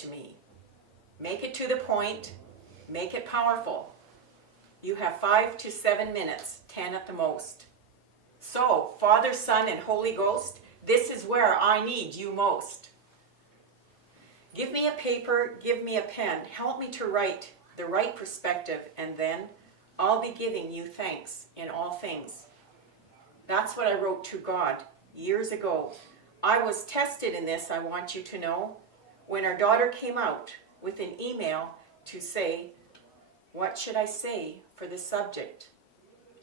to me. Make it to the point. Make it powerful. You have 5 to 7 minutes, 10 at the most. So, Father, Son, and Holy Ghost, this is where I need you most. Give me a paper, give me a pen. Help me to write the right perspective, and then I'll be giving you thanks in all things. That's what I wrote to God years ago. I was tested in this, I want you to know, when our daughter came out with an email to say, what should I say for the subject?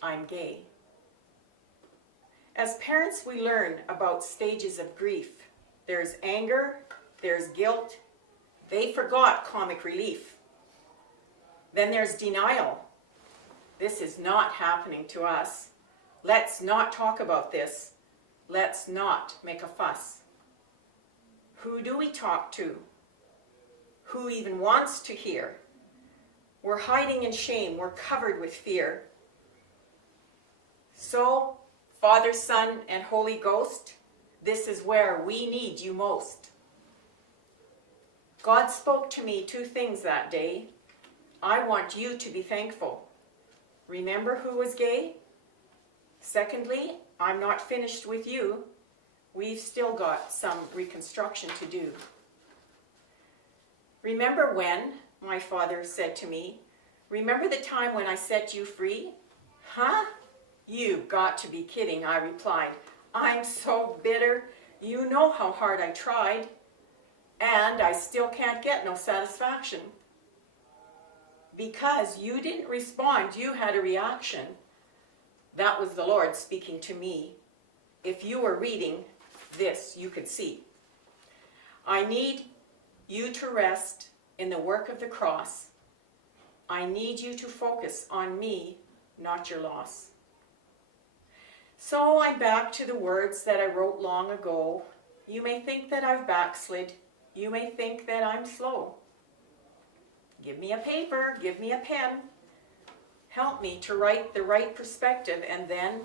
I'm gay. As parents, we learn about stages of grief. There's anger, there's guilt. They forgot comic relief. Then there's denial. This is not happening to us. Let's not talk about this. Let's not make a fuss. Who do we talk to? Who even wants to hear? We're hiding in shame. We're covered with fear. So, Father, Son, and Holy Ghost, this is where we need you most. God spoke to me 2 things that day. I want you to be thankful. Remember who was gay? Secondly, I'm not finished with you. We've still got some reconstruction to do. Remember when, my father said to me, remember the time when I set you free? Huh? You've got to be kidding, I replied. I'm so bitter. You know how hard I tried. And I still can't get no satisfaction. Because you didn't respond, you had a reaction. That was the Lord speaking to me. If you were reading this, you could see. I need you to rest in the work of the cross. I need you to focus on me, not your loss. So I'm back to the words that I wrote long ago. You may think that I've backslid. You may think that I'm slow. Give me a paper, give me a pen. Help me to write the right perspective, and then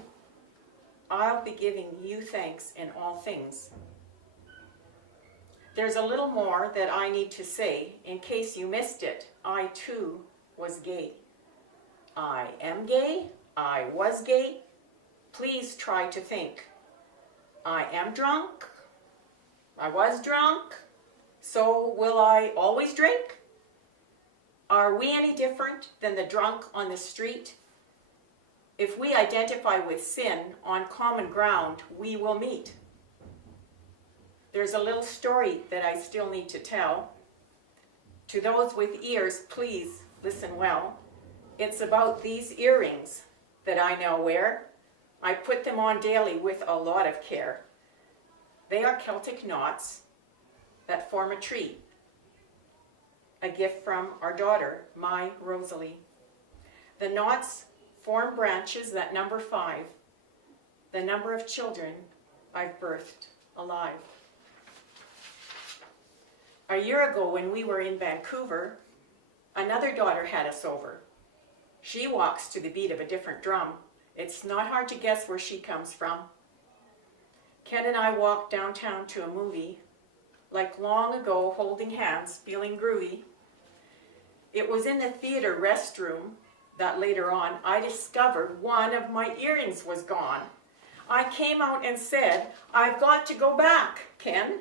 I'll be giving you thanks in all things. There's a little more that I need to say in case you missed it. I too was gay. I am gay. I was gay. Please try to think. I am drunk. I was drunk. So will I always drink? Are we any different than the drunk on the street? If we identify with sin on common ground, we will meet. There's a little story that I still need to tell. To those with ears, please listen well. It's about these earrings that I now wear. I put them on daily with a lot of care. They are Celtic knots that form a tree. A gift from our daughter, my Rosalie. The knots form branches that number 5, the number of children I've birthed alive. A year ago when we were in Vancouver, another daughter had us over. She walks to the beat of a different drum. It's not hard to guess where she comes from. Ken and I walked downtown to a movie, like long ago, holding hands, feeling groovy. It was in the theater restroom that later on I discovered one of my earrings was gone. I came out and said, I've got to go back, Ken.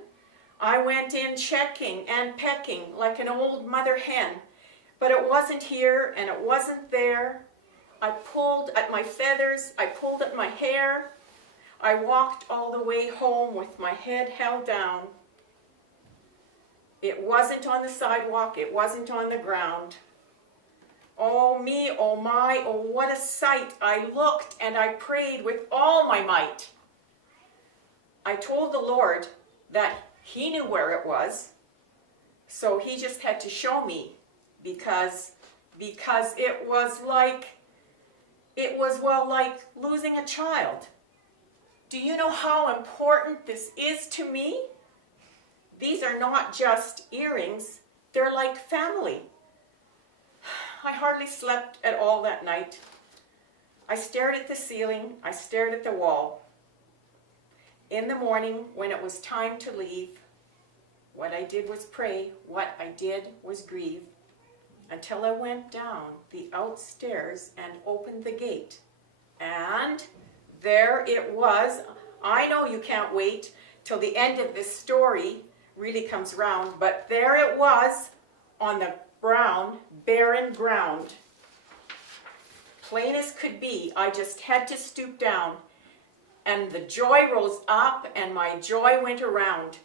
I went in checking and pecking like an old mother hen, but it wasn't here and it wasn't there. I pulled at my feathers, I pulled at my hair. I walked all the way home with my head held down. It wasn't on the sidewalk, it wasn't on the ground. Oh me, oh my, oh what a sight. I looked and I prayed with all my might. I told the Lord that He knew where it was, so He just had to show me because it was like losing a child. Do you know how important this is to me? These are not just earrings, they're like family. I hardly slept at all that night. I stared at the ceiling, I stared at the wall. In the morning, when it was time to leave, What I did was pray. What I did was grieve. Until I went down the outstairs and opened the gate. And there it was. I know you can't wait till the end of this story really comes round, but there it was on the brown, barren ground. Plain as could be, I just had to stoop down, and the joy rose up and my joy went around.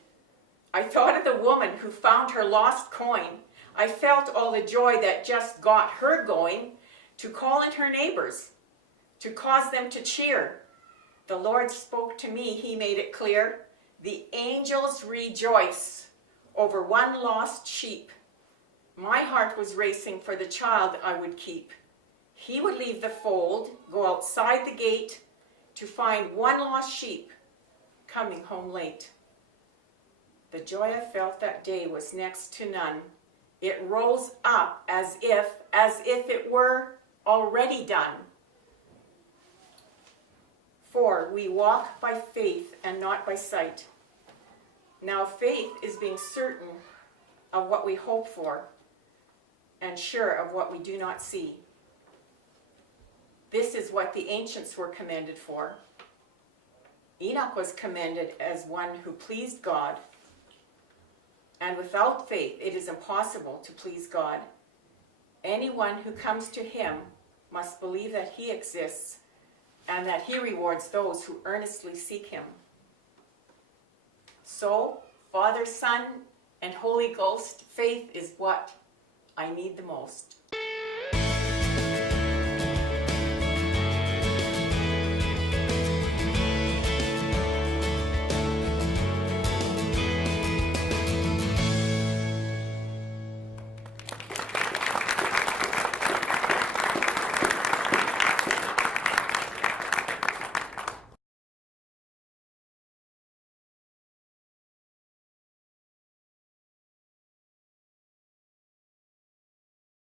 I thought of the woman who found her lost coin. I felt all the joy that just got her going, to call in her neighbors, to cause them to cheer. The Lord spoke to me, he made it clear. The angels rejoice over one lost sheep. My heart was racing for the child I would keep. He would leave the fold, go outside the gate, to find one lost sheep coming home late. The joy I felt that day was next to none. It rose up as if it were already done. For we walk by faith and not by sight. Now faith is being certain of what we hope for and sure of what we do not see. This is what the ancients were commended for. Enoch was commended as one who pleased God. And without faith, it is impossible to please God. Anyone who comes to him must believe that he exists and that he rewards those who earnestly seek him. So, Father, Son, and Holy Ghost, faith is what I need the most.